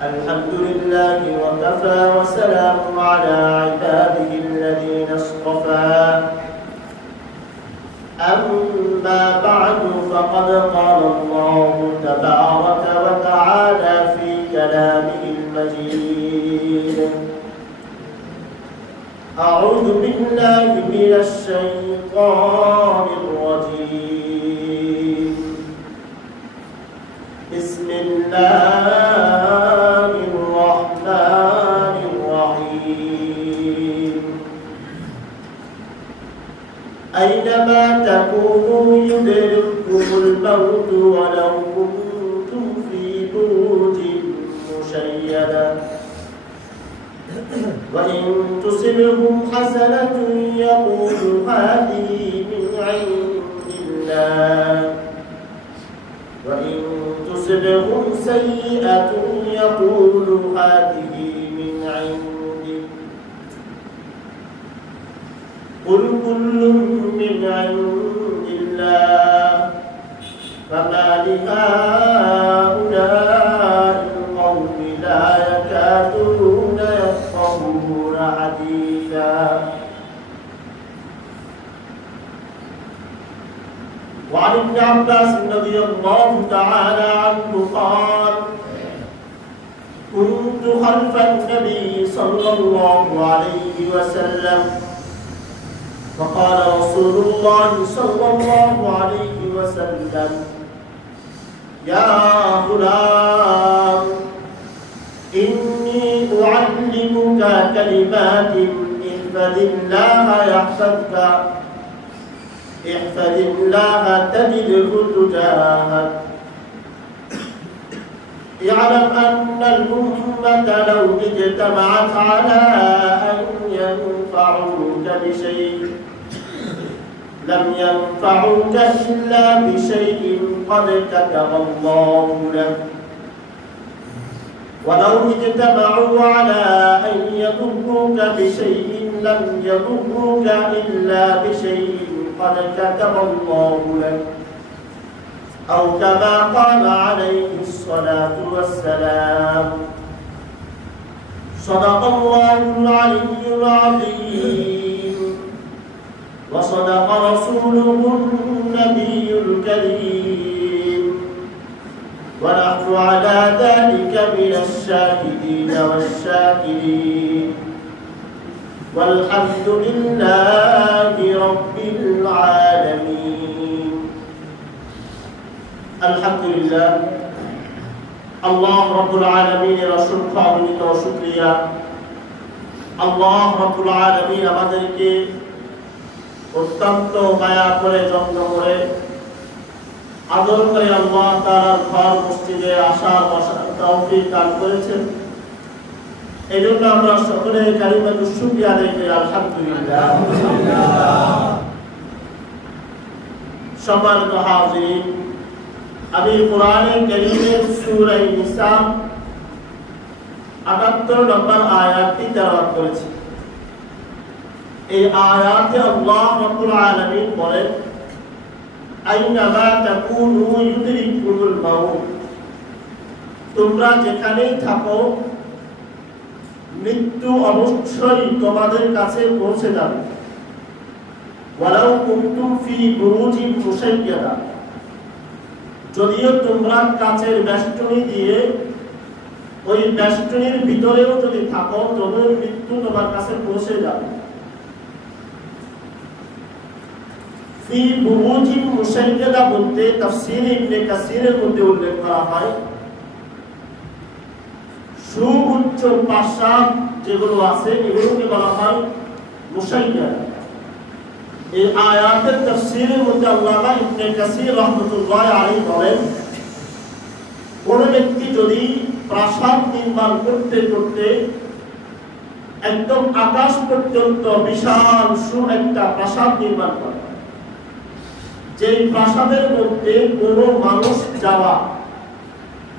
الحمد لله وكفى وسلام على عباده الذين اصطفى أما بعد فقد قال الله تبارك وتعالى في كلامه المجيد أعوذ بالله من الشيطان الرجيم بسم الله الرحمن الرحيم أينما تكونوا يدرككم الموت ولو كنتم في بروج مشيدة وإن تصبهم حسنة يقولوا هذه من عند الله وإن تصبهم سيئة يقولوا هذه من عندك قل كل من عند الله فما لهؤلاء القوم لا يكادون يفقهون حديثا وعن ابن عباس رضي الله تعالى عنه قال كنت خلف النبي صلى الله عليه وسلم فقال رسول الله صلى الله عليه وسلم يا غلام إني أعلمك كلمات احفظ الله يحفظك احفظ الله تجده تجاهك اعلم أن الأمة لو اجتمعت على أن ينفعوك بشيء لم ينفعوك إلا بشيء قد كتب الله لك ولو اجتمعوا على أن يضروك بشيء لم يضروك إلا بشيء قد كتب الله لك أو كما قال عليه الصلاة والسلام صدق الله العلي العظيم وصدق رسوله النبي الكريم ونحن على ذلك من الشاهدين والشاكرين والحمد لله رب العالمين الحمد لله الله رب العالمين رسول قابلين وشكريا الله رب العالمين আমাদেরকে অত্যন্ত মায়া করে যত্ন করে আদর করে আল্লাহ তাআলার ঘর মসজিদে আসার বসার তৌফিক দান করেছেন এজন্য আমরা সকলে কালিমাতুশ শুকরিয়া আদায় করি আলহামদুলিল্লাহ সম্মানিত হাজিরিন আমি কোরআনে কারীমের সূরা নিসা 78 নম্বর আয়াতটি তেলাওয়াত করেছি এই আয়াতে আল্লাহ রাব্বুল আলামিন বলেন আইনামা তাকুনু ইউদরিকুমুল মাউত তোমরা যেখানেই থাকো মৃত্যু অবশ্যই তোমাদের কাছে পৌঁছে যাবে ওয়ালাউ কুনতুম ফি বুরুজিন মুশাইয়াদা যদিও তোমরা কাচের বেষ্টনী দিয়ে ওই বেষ্টনীর ভিতরেও যদি থাকো তবে মৃত্যু তোমার কাছে পৌঁছে যাবে ফি বুরুজিন মুশাইয়াদা বলতে তাফসীর ইবনে কাসিরের মধ্যে উল্লেখ করা হয় সুউচ্চ প্রাসাদ যেগুলো আছে এগুলোকে বলা হয় মুশাইয়াদা এই আয়াতের তাফসীরের মধ্যে আল্লামা ইবনে কাসির রাহমাতুল্লাহ আলাইহি বলেন কোন ব্যক্তি যদি প্রাসাদ নির্মাণ করতে করতে একদম আকাশ পর্যন্ত বিশাল একটা প্রাসাদ নির্মাণ করে যে প্রাসাদের মধ্যে কোনো মানুষ যাওয়া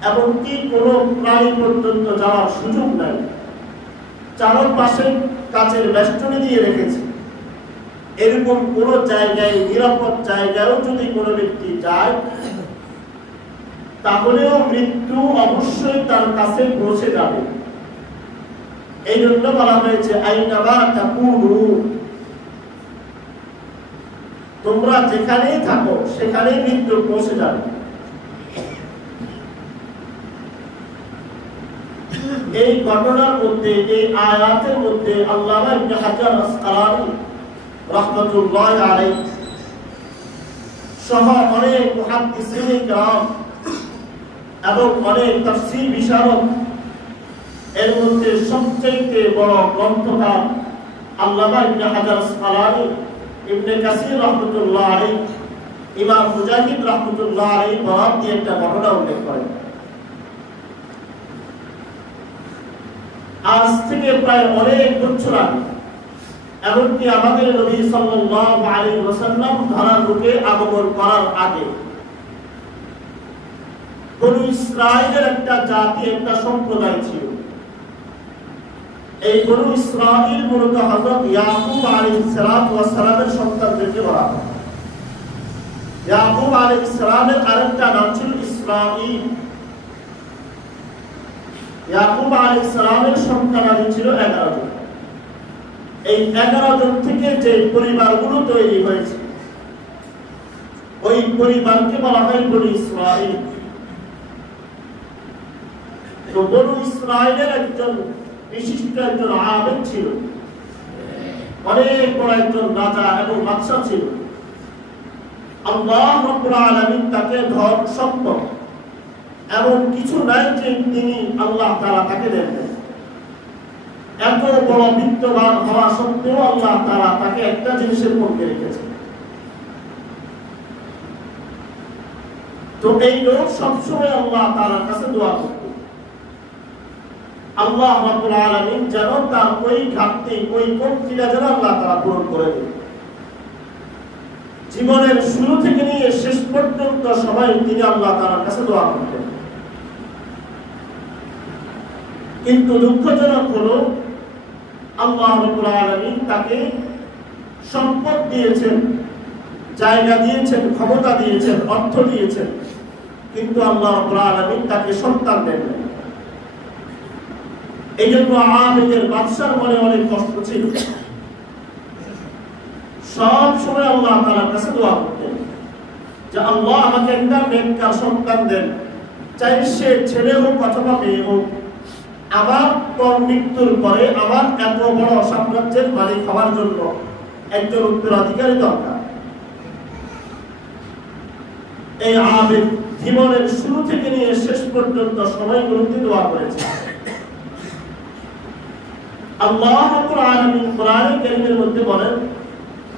এমনকি কোনো প্রাণী পর্যন্ত যাওয়ার সুযোগ নাই চারপাশে কাচের বেষ্টনী দিয়ে রেখেছে এরকম কোন জায়গায় নিরাপদ জায়গায়ও যদি কোনো ব্যক্তি যায় তাহলেও মৃত্যু অবশ্যই তার কাছে পৌঁছে যাবে। এই জন্য বলা হয়েছে আইনামা তাকুনু, তোমরা যেখানেই থাকো সেখানেই মৃত্যু পৌঁছে যাবে। এই ঘটনার মধ্যে, এই আয়াতের মধ্যে আল্লামা ইবনে হাজার আসকালানী রাহমাতুল্লাহ আলাইহি সহ অনেক মুহাদ্দিসিনে কিরাম এবং অনেক তাফসীর বিশারদ, এর মধ্যে সবচেয়ে বড় গ্রন্থকার আল্লামা ইবনে হাজার আসকালানী, ইবনে কাসির রাহমাতুল্লাহ আলাইহি, ইমাম মুজাহিদ রাহমাতুল্লাহ আলাইহি বরাত দিয়ে একটা ঘটনা উল্লেখ করেন। আজ থেকে প্রায় অনেক বছর আগে, এমনকি আমাদের নবী সাল্লাল্লাহু আলাইহি ওয়াসাল্লাম ধরার বুকে আগমন করার আগে বনু ইসরাঈলের একটা জাতি, একটা সম্প্রদায় ছিল। এই বনু ইসরাঈল মূলত হযরত ইয়াকুব আলাইহিস সালামের সন্তানদেরকে বলা হয়। ইয়াকুব আলাইহিস সালামের আরেকটা নাম ছিল ইসরাঈল। ইয়াকুব আলাইহিস সালামের সন্তানাদি ছিল 11 জন। এই 11 জন থেকে যে পরিবারগুলো তৈরি হয়েছে, ওই পরিবারকে বলা হয় বনু ইসরাঈল। তো বনু ইসরাঈলের একজন বিশিষ্ট একজন আবেদ ছিল, অনেক বড় একজন রাজা এবং বাদশা ছিল। আল্লাহ রাব্বুল আলামিন তাকে ধন সম্পদ এমন কিছু নাই যে তিনি আল্লাহ তাআলা তাকে দেন। এত বড় বিত্তবান হওয়া সত্ত্বেও আল্লাহ তাআলা তাকে একটা জিনিসের মধ্যে রেখেছেন। তো এই লোক সবসময় আল্লাহ তাআলার কাছে দোয়া করত, আল্লাহ রাব্বুল আলামিন যেন তার ওই ঘাটতি, ওই কমতিটা যেন আল্লাহ তাআলা পূরণ করে দেন। জীবনের শুরু থেকে নিয়ে শেষ পর্যন্ত সবাই তিনি আল্লাহ তাআলার কাছে দোয়া করতেন। কিন্তু দুঃখজনক হলো আল্লাহ রাব্বুল আলামিন তাকে সম্পদ দিয়েছেন, জায়গা দিয়েছেন, ক্ষমতা দিয়েছেন, অর্থ দিয়েছেন, কিন্তু আল্লাহ রাব্বুল আলামিন তাকে সন্তান দেন না। এই জন্য আবেদের বাদশার মনে অনেক কষ্ট ছিল। সব সময় আল্লাহ তাআলার কাছে দোয়া করতেন যে আল্লাহ আমাকে একটা নেককার সন্তান দেন, চাই সে ছেলে হোক অথবা মেয়ে হোক। আমার পর মৃত্যুর পরে আমার এত বড় সাম্রাজ্যের মালিক হওয়ার জন্য একজন উত্তরাধিকারী দরকার। এই আবেদ জীবনের শুরু থেকে নিয়ে শেষ পর্যন্ত সময়গুলোতে দোয়া করেছে। আল্লাহ রাব্বুল আলামিন কোরআনে কারীমের মধ্যে বলেন,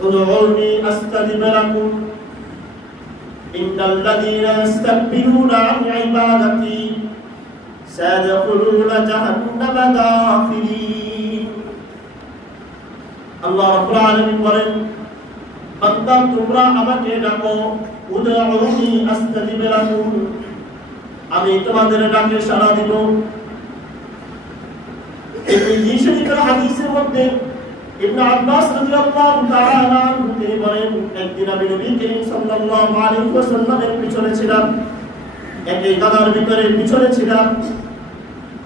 উদউনি আস্তাজিব লাকুম ইন্নাল্লাযীনা ইস্তাকবিরুনা আন ইবাদাতি সায়াদখুলুনা জাহান্নামা দাখিরিন। আল্লাহ রাব্বুল আলামিন বলেন, বান্দা তোমরা আমাকে ডাকো, উদউনি আস্তাজিব লাকুম, আমি তোমাদের ডাকে সাড়া দিব। এই শরীফের হাদিসের মধ্যে ইবনে আব্বাস রাদিয়াল্লাহু তাআলা আনহু তিনি বলেন, একদিন আমি নবী করিম সাল্লাল্লাহু আলাইহি ওয়াসাল্লামের পিছনে ছিলাম, একই গাদার ভিতরে পিছনে ছিলাম।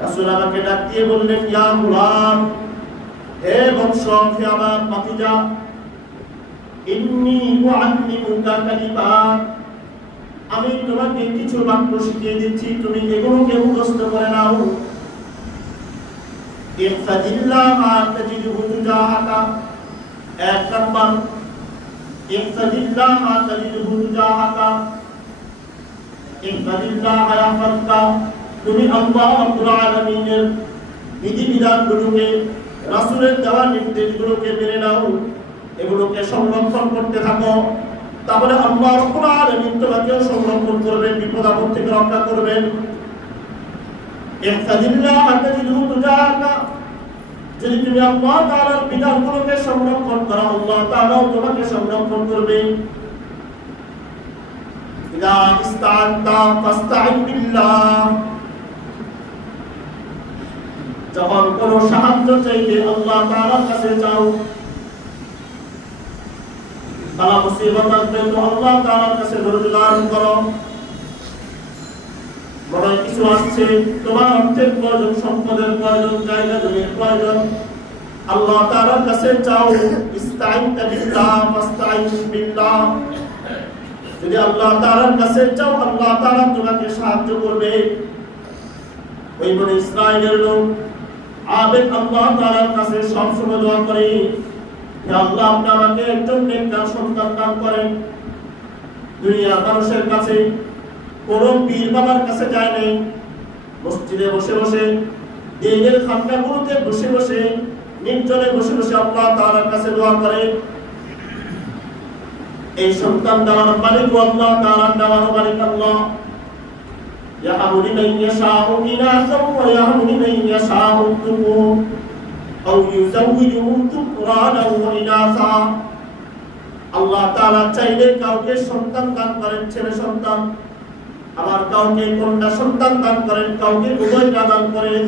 রাসূল আমাকে ডাক দিয়ে বললেন, ইয়া গোলাম, হে বৎস, হে আমার ভাতিজা, ইন্নী উআল্লিমুকা কালিমাত, আমি তোমাকে কিছু বাক্য শিখিয়ে দিচ্ছি, তুমি এগুলোকে মুখস্থ করে নাও। ইহফাজিল্লাহ তাজিদহু তুজাহাকা, এক নাম্বার ইহফাজিল্লাহ তাজিদহু তুজাহাকা, ইহফাজিল্লাহ ইয়াহফাজকা, তুমি আল্লাহ রাব্বুল আলামিনের বিধিবিধানগুলোকে, রাসূলের দেওয়া নির্দেশগুলোকে মেনে নাও, এগুলোকে সংরক্ষণ করতে থাকো, তাহলে আল্লাহ রাব্বুল আলামিন তোমাকেও সংরক্ষণ করবেন, বিপদ আপদ থেকে রক্ষা করবেন। ইহফাজিল্লাহ তাজিদহু তুজাহাকা, যদি তুমি আল্লাহ তাআলার বিধানগুলোকে সংরক্ষণ করো, আল্লাহ তাআলাও তোমাকে সংরক্ষণ করবে। ইযা ইসতাআনতা ফাস্তাইন বিল্লাহ, যখন কোনো সাহায্য চাইলে আল্লাহ তাআলার কাছে চাও। বালা মুসিবত আসবে তো আল্লাহ তাআলার কাছে ধৈর্য ধারণ করো। মনে কিছু আসছে, তোমার অর্থের প্রয়োজন, সম্পদের প্রয়োজন, জায়গা জমির প্রয়োজন, আল্লাহ তাআলার কাছে চাও। ইস্তাইনতা বিল্লাহ ফাস্তাইন বিল্লাহ। যদি আল্লাহ তাআলার কাছে চাও, আল্লাহ তাআলা তোমাকে সাহায্য করবে। ওই বনি ইসরাইলের লোক আবেদ আল্লাহ তাআলার কাছে সব সময় দোয়া করে, হে আল্লাহ, আপনি আমাকে একজন নেককার সন্তান দান করেন। দুনিয়ার মানুষের কাছে, কোন পীর বাবার কাছে যায় নাই, মসজিদে বসে বসে, দিনের খানকাগুলোতে বসে বসে, নির্জনে বসে বসে আল্লাহ তাআলার কাছে দোয়া করে। এই সন্তান দেওয়ার মালিক আল্লাহ, তাআলা দেওয়ার মালিক আল্লাহ। ইয়াহাবু লিমান ইয়াশাউ ইনাসা ওয়া ইয়াহাবু লিমান ইয়াশাউ যুকুর আও ইউযাওয়িজুহুম যুকরানা ওয়া ইনাসা। আল্লাহ তাআলা চাইলে কাউকে সন্তান দান করেন, ছেলে সন্তান, আবার কাউকে কন্যা সন্তান দান করেন, কাউকে উভয়টা দান করেন।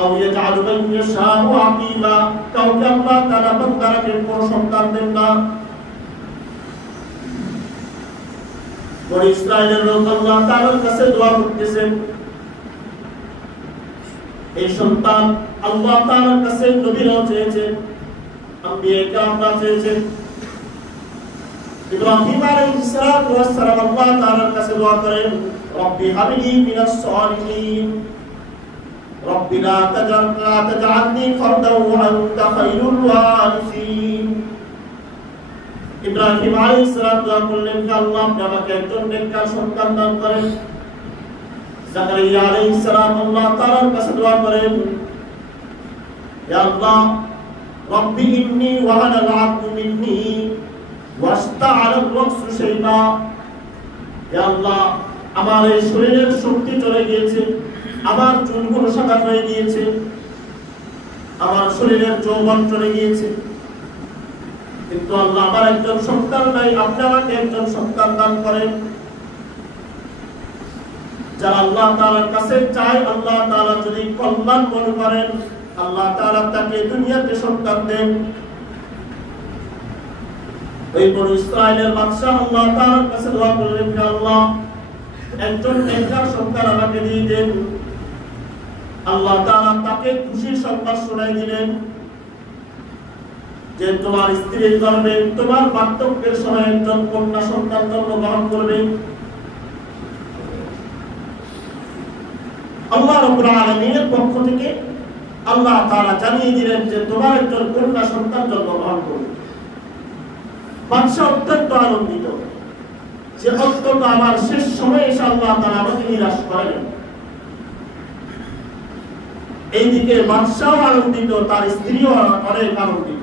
আও ইয়াজআলু মান ইয়াশাউ আকিমা, কাউকে আল্লাহ তাআলা বান্দাকে কোনো সন্তান দেন না। বনি ইসরাইলের লোক আল্লাহ তাআলার কাছে দোয়া করতেছেন, এই সন্তান আল্লাহ তাআলার কাছে নবীরাও চেয়েছেন, আম্বিয়া কেরামরা চেয়েছেন। ইব্রাহিম আলাইহিস সালাতু ওয়াস সালাম আল্লাহ তাআলার কাছে দোয়া করেন, রব্বি হাবলি মিনাস সালিহিন, রব্বি লা তাজআলনি ফারদান ওয়া আনতা খায়রুল ওয়ারিসিন। ইব্রাহিম আলাইহিস সালাম দোয়া করলেন, আল্লাহ আপনি আমাকে একজন নেককার সন্তান দান করেন। যাকারিয়া আলাইহিস সালাম আল্লাহ তাআলার কাছে দোয়া করেন, হে আল্লাহ, রব্বি ইন্নী ওয়াহানাল আযমু মিন্নী ওয়াশতাআলার রাসু শাইবা। হে আল্লাহ, আমার এই শরীরের শক্তি চলে গিয়েছে, আমার চুলগুলো সাদা হয়ে গিয়েছে, আমার শরীরের যৌবন চলে গিয়েছে, কিন্তু আল্লাহ আমার একজন সন্তান নাই, আপনি আমাকে একজন সন্তান দান করেন। যারা আল্লাহ তাআলার কাছে চায়, আল্লাহ তাআলা যদি কল্যাণ মনে করেন, আল্লাহ তাআলা তাকে দুনিয়াতে সন্তান দেন। ওই বনি ইসরাইলের বাদশা আল্লাহ তাআলার কাছে দোয়া করলেন, হে আল্লাহ, একজন নেককার সন্তান আমাকে দিয়ে দেন। আল্লাহ তাআলা তাকে খুশির সংবাদ শোনাই দিলেন যে তোমার স্ত্রীর গর্ভে তোমার বার্ধক্যের সময় একজন কন্যা সন্তান জন্মগ্রহণ করবে। আল্লাহ রাব্বুল আলামিনের পক্ষ থেকে আল্লাহ তাআলা জানিয়ে দিলেন যে তোমার একজন কন্যা সন্তান জন্মগ্রহণ করবে। বাদশা অত্যন্ত আনন্দিত যে অন্তত আমার শেষ সময়ে এসে আল্লাহ তাআলা আমাকে নিরাশ করেন। এইদিকে বাদশাও আনন্দিত, তার স্ত্রীও অনেক আনন্দিত।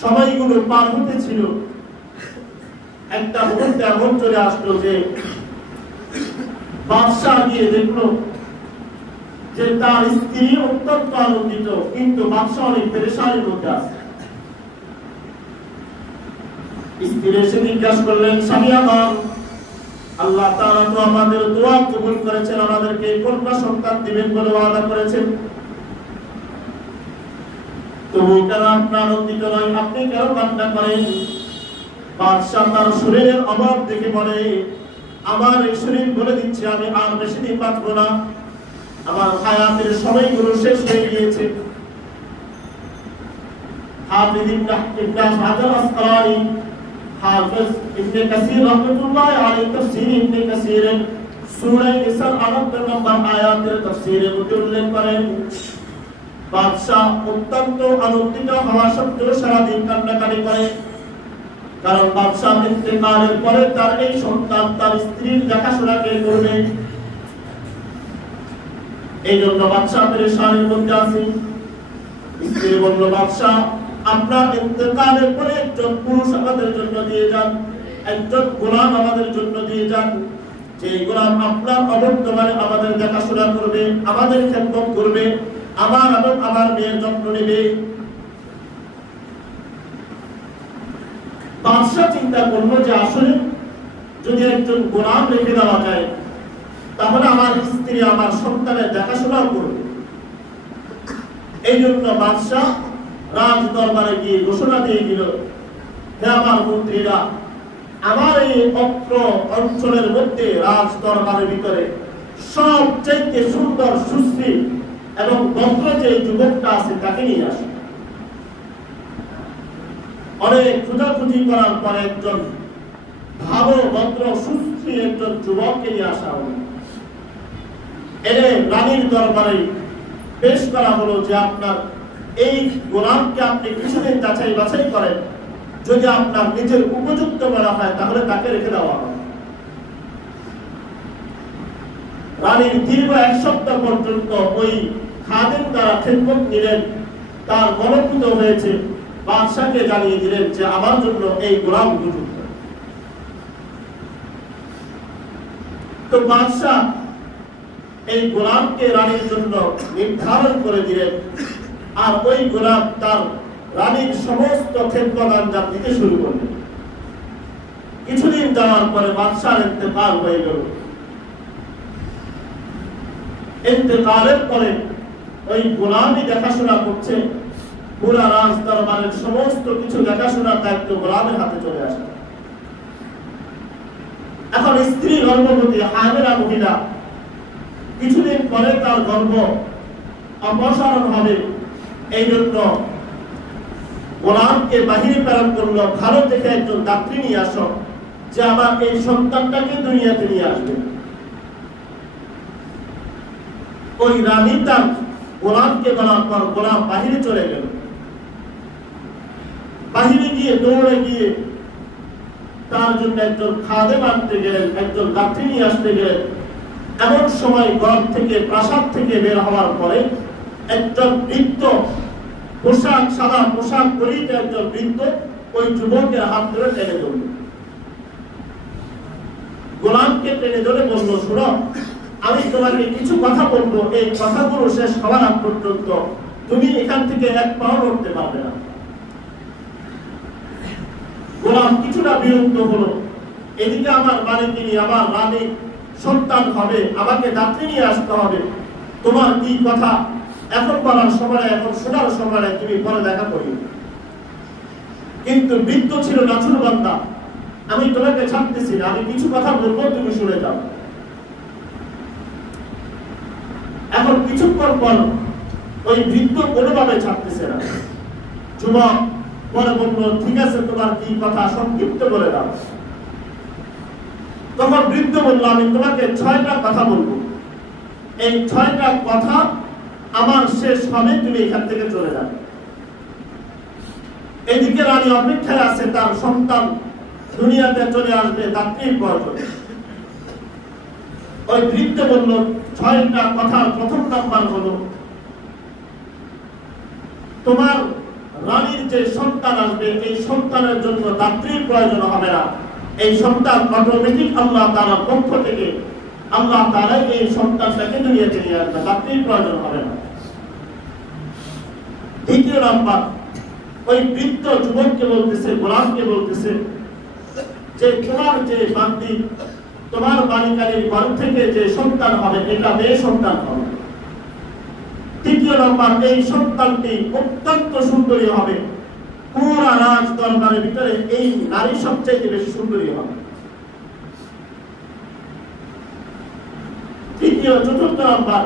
সময়গুলো পার হতেছিল, একটা মুহূর্তে এমন চলে আসলো যে বাদশা গিয়ে দেখলো যে তার স্ত্রী অত্যন্ত আনন্দিত, কিন্তু বাদশা অনেক পেরেশানির মধ্যে আছে। স্ত্রী এসে জিজ্ঞাসা করলেন, স্বামী আমার, আল্লাহ তাআলা তো আমাদের দোয়া কবুল করেছেন, আমাদেরকে কন্যা সন্তান দিবেন বলে ওয়াদা করেছেন, তবু কেন আপনি আনন্দিত নয়, আপনি কেন কান্না করেন? বাদশা তার শরীরের অভাব দেখে বলে, আমার এই শরীর বলে দিচ্ছে আমি আর বেশি দিন বাঁচবো না, আমার হায়াতের সময়গুলো শেষ হয়ে গিয়েছে। হাফিজ ইবনে হাজার আসকালানী, হাফিজ ইবনে কাসির রাহমাতুল্লাহি আলাইহি তাফসীর ইবনে কাসির সূরা নিসার ৮৮ নম্বর আয়াতের তাফসীরে উল্লেখ করেন, বাদশা অত্যন্ত আনন্দিত হওয়া সত্ত্বেও সারাদিন কান্নাকাটি করে, কারণ বাদশা ইন্তেকালের পরে তার এই সন্তান তার স্ত্রীর দেখাশোনা কে করবে। এই জন্য বাদশা পেরেশানির মধ্যে আছে। স্ত্রী বলল, বাদশা, আপনার ইন্তেকালের পরে একজন পুরুষ আমাদের জন্য দিয়ে যান, একজন গোলাম আমাদের জন্য দিয়ে যান, যে গোলাম আপনার অবর্তমানে আমাদের দেখাশোনা করবে, আমাদের খেদমত করবে, আমার এবং আমার মেয়ের যত্ন নেবে। বাদশা চিন্তা করলো যে আসলে যদি একজন গোলাম রেখে দেওয়া যায়, তাহলে আমার স্ত্রী আমার সন্তানের দেখাশোনাও করবে। এই জন্য বাদশা রাজ দরবারে গিয়ে ঘোষণা দিয়ে দিল, হে আমার মন্ত্রীরা, আমার এই অত্র অঞ্চলের মধ্যে রাজ দরবারের ভিতরে সবচেয়ে সুন্দর সুশ্রী এবং ভদ্র যে যুবকটা আছে তাকে নিয়ে আসে। অনেক খোঁজাখুঁজি করার পরে একজন ভালো ভদ্র সুশ্রী একজন যুবককে নিয়ে আসা হলো। এনে রানীর দরবারে পেশ করা হলো যে আপনার এই গোলামকে আপনি কিছুদিন যাচাই বাছাই করেন, যদি আপনার নিজের উপযুক্ত বলা হয় তাহলে তাকে রেখে দেওয়া হবে। রানীর দীর্ঘ 1 সপ্তাহ পর্যন্ত ওই খাদেম দ্বারা খেদমত নিলেন। তার মনোপুত হয়েছে, বাদশাকে জানিয়ে দিলেন যে আমার জন্য এই গোলাম উপযুক্ত। তো বাদশাহ এই গোলামকে রানীর জন্য নির্ধারণ করে দিলেন, আর ওই গোলাম তার রানীর সমস্ত খেদমত আঞ্জাম দিতে শুরু করলেন। কিছুদিন যাওয়ার পরে বাদশার ইন্তেকাল হয়ে গেল। ইন্তেকালের পরে ওই গোলামই দেখাশোনা করছে, পুরা রাজ দরবারের সমস্ত কিছু দেখাশোনার দায়িত্ব গোলামের হাতে চলে আসে। এখন স্ত্রী গর্ভবতী হামিলা মহিলা, কিছুদিন পরে তার গর্ভ অপসারণ হবে, এই জন্য গোলামকে বাহিরে প্রেরণ করলো, ভালো থেকে একজন দাত্রী নিয়ে আসো যে আমার এই সন্তানটাকে দুনিয়াতে নিয়ে আসবে। ওই রানী তার গোলামকে বলার পর গোলাম বাহিরে চলে গেল। বাহিরে গিয়ে দৌড়ে গিয়ে তার জন্য একজন খাদেম আনতে গেলেন, একজন দাত্রী নিয়ে আসতে গেলেন। এমন সময় ঘর থেকে প্রাসাদ থেকে বের হওয়ার পরে একজন বৃদ্ধ পোশাক সাদা পোশাক পরিহিত একজন বৃদ্ধ ওই যুবকের হাত ধরে টেনে ধরল। গোলামকে টেনে ধরে বলল, শোনো, আমি তোমাকে কিছু কথা বলবো, এই কথাগুলো শেষ হওয়ার আগ পর্যন্ত তুমি এখান থেকে এক পাও নড়তে পারবে না। গোলাম কিছুটা বিরক্ত হলো, এদিকে আমার মালিকিনী, আমার রানী সন্তান হবে, আমাকে দাত্রী নিয়ে আসতে হবে, তোমার কি কথা এখন বলার সময়, এখন শোনার সময়, তুমি পরে দেখা করি। কিন্তু বৃদ্ধ ছিল নাছুরবান্দা, আমি তোমাকে ছাড়তেছি না, আমি কিছু কথা বলবো, তুমি শুনে যাও। এখন কিছুক্ষণ পর ওই বৃদ্ধ কোনোভাবে ছাড়তেছে না। যুবক পরে বলল, ঠিক আছে, তোমার কি কথা সংক্ষিপ্ত করে দাও। তখন বৃদ্ধ বলল, আমি তোমাকে 6টা কথা বলবো, এই 6টা কথা আমার শেষ হবে, তুমি এখান থেকে চলে যাবে। এদিকে রানী অপেক্ষায় আছে, তার সন্তান দুনিয়াতে চলে আসবে, দাত্রীর প্রয়োজন। ওই বৃদ্ধ বলল, 6টা কথার প্রথম নাম্বার হলো, তোমার রানীর যে সন্তান আসবে, এই সন্তানের জন্য দাত্রীর প্রয়োজন হবে না। এই সন্তান অটোমেটিক আল্লাহ তাআলার পক্ষ থেকে, আল্লাহ তাআলা এই সন্তানটাকে দুনিয়াতে নিয়ে আসবে, দাত্রীর প্রয়োজন হবে না। দ্বিতীয় নাম্বার, ওই বৃদ্ধ যুবককে বলতেছে, গোলামকে বলতেছে যে তোমার যে বান্দি, তোমার বালিকারীর ঘর থেকে যে সন্তান হবে, এটা মেয়ে সন্তান হবে। তৃতীয় নাম্বার, এই সন্তানটি অত্যন্ত সুন্দরী হবে, পুরা রাজ দরবারের ভিতরে এই নারী সবচেয়ে বেশি সুন্দরী হবে। চতুর্থ নাম্বার,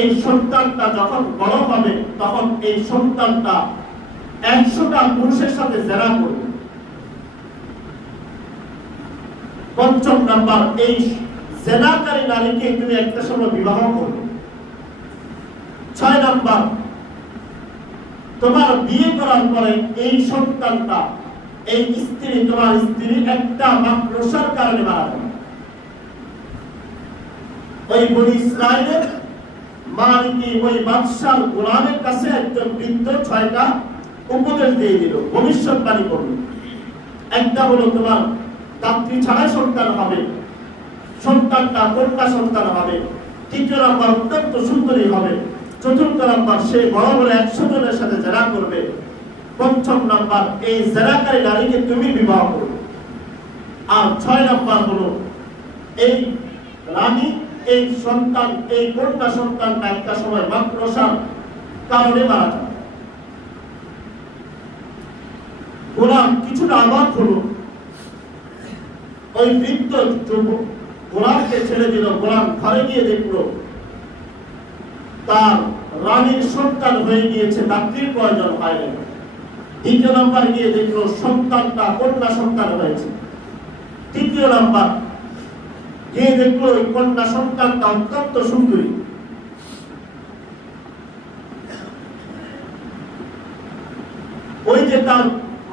এই সন্তানটা যখন বড় হবে তখন এই সন্তানটা 100টা পুরুষের সাথে জেনা করবে। পঞ্চম নাম্বার, এই জেনাকারী নারীকে তুমি একটা সময় বিবাহ করবে। 6 নাম্বার, তোমার বিয়ে করার পরে এই সন্তানটা, এই স্ত্রী, তোমার স্ত্রী একটা মাকড়সার কারণে মারা যাবে। ওই বনি ইসরাইলের মালিকি ওই বাদশার গোলামের কাছে একজন বৃদ্ধ 6টা উপদেশ দিয়ে দিল, ভবিষ্যৎবাণী করল। একটা হলো তোমার দাত্রী ছাড়াই সন্তান হবে, সন্তানটা কন্যা সন্তান হবে। তৃতীয় নাম্বার, অত্যন্ত সুন্দরী হবে। চতুর্থ নাম্বার, সে বড় বড় 100 জনের সাথে জেনা করবে। পঞ্চম নাম্বার, এই জেনাকারী নারীকে তুমি বিবাহ করবে। আর 6 নাম্বার হলো, এই রানী, এই সন্তান, এই কন্যা সন্তানটা একটা সময় মাকড়সার কারণে মারা যাবে। গোলাম কিছুটা অবাক হলো, ওই বৃদ্ধ গোলামকে ছেড়ে দিল। গোলাম ঘরে গিয়ে দেখলো তার রানীর সন্তান হয়ে গিয়েছে, রাত্রির প্রয়োজন হয়নি। দ্বিতীয় নাম্বার গিয়ে দেখলো সন্তানটা কন্যা সন্তান হয়েছে। তৃতীয় নাম্বার গিয়ে দেখলো ওই কন্যা সন্তানটা অত্যন্ত সুন্দরী। ওই যে তার